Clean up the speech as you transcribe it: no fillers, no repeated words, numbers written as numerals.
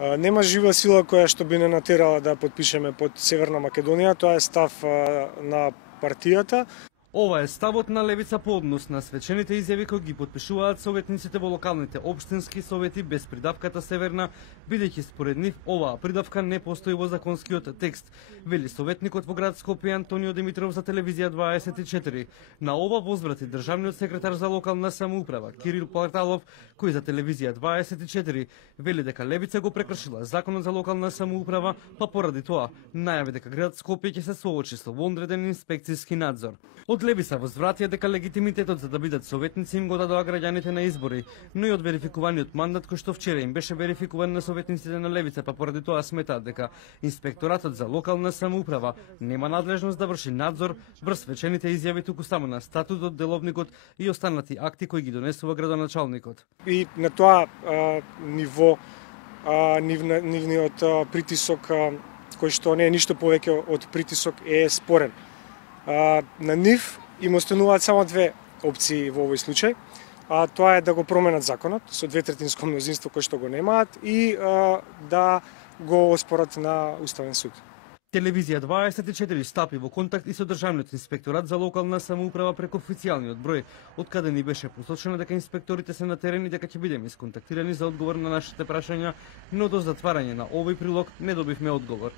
Нема жива сила која што би не натерала да потпишеме под Северна Македонија, тоа е став на партијата. Ова е ставот на левица по однос на свечените изјави кои ги потпишуваат советниците во локалните општински совети без придавката Северна, бидејќи според нив оваа придавка не постои во законскиот текст, вели советникот во град Скопје Антонио Димитров за телевизија 24. На ова возврати државниот секретар за локална самоуправа Кирил Платалов, кој за телевизија 24 вели дека левица го прекршила законот за локална самоуправа, па поради тоа најави дека град Скопје ќе се соочи со вонреден инспекцијски надзор. Од левица возвратија дека легитимитетот за да бидат советници им го дадоа граѓаните на избори, но и од верификуваниот мандат кој што вчера им беше верификуван на советниците на левица, па поради тоа сметаат дека инспекторатот за локална самоуправа нема надлежност да врши надзор врз свечените изјави, туку само на статутот, деловникот и останати акти кои ги донесува градоначалникот. И на тоа ниво нивниот притисок, кој што не е ништо повеќе од притисок, е спорен. На нив им остануваат само две опции во овој случај, а тоа е да го променат законот со 2/3 мнозинство кој што го немаат и да го оспорат на Уставен суд. Телевизија 24 стапи во контакт и со Државниот инспекторат за локална самоуправа преку официјалниот број, од каде ни беше посочено дека инспекторите се на терен и дека ќе бидеме исконтактирани за одговор на нашите прашања, но до затварање на овој прилог не добивме одговор.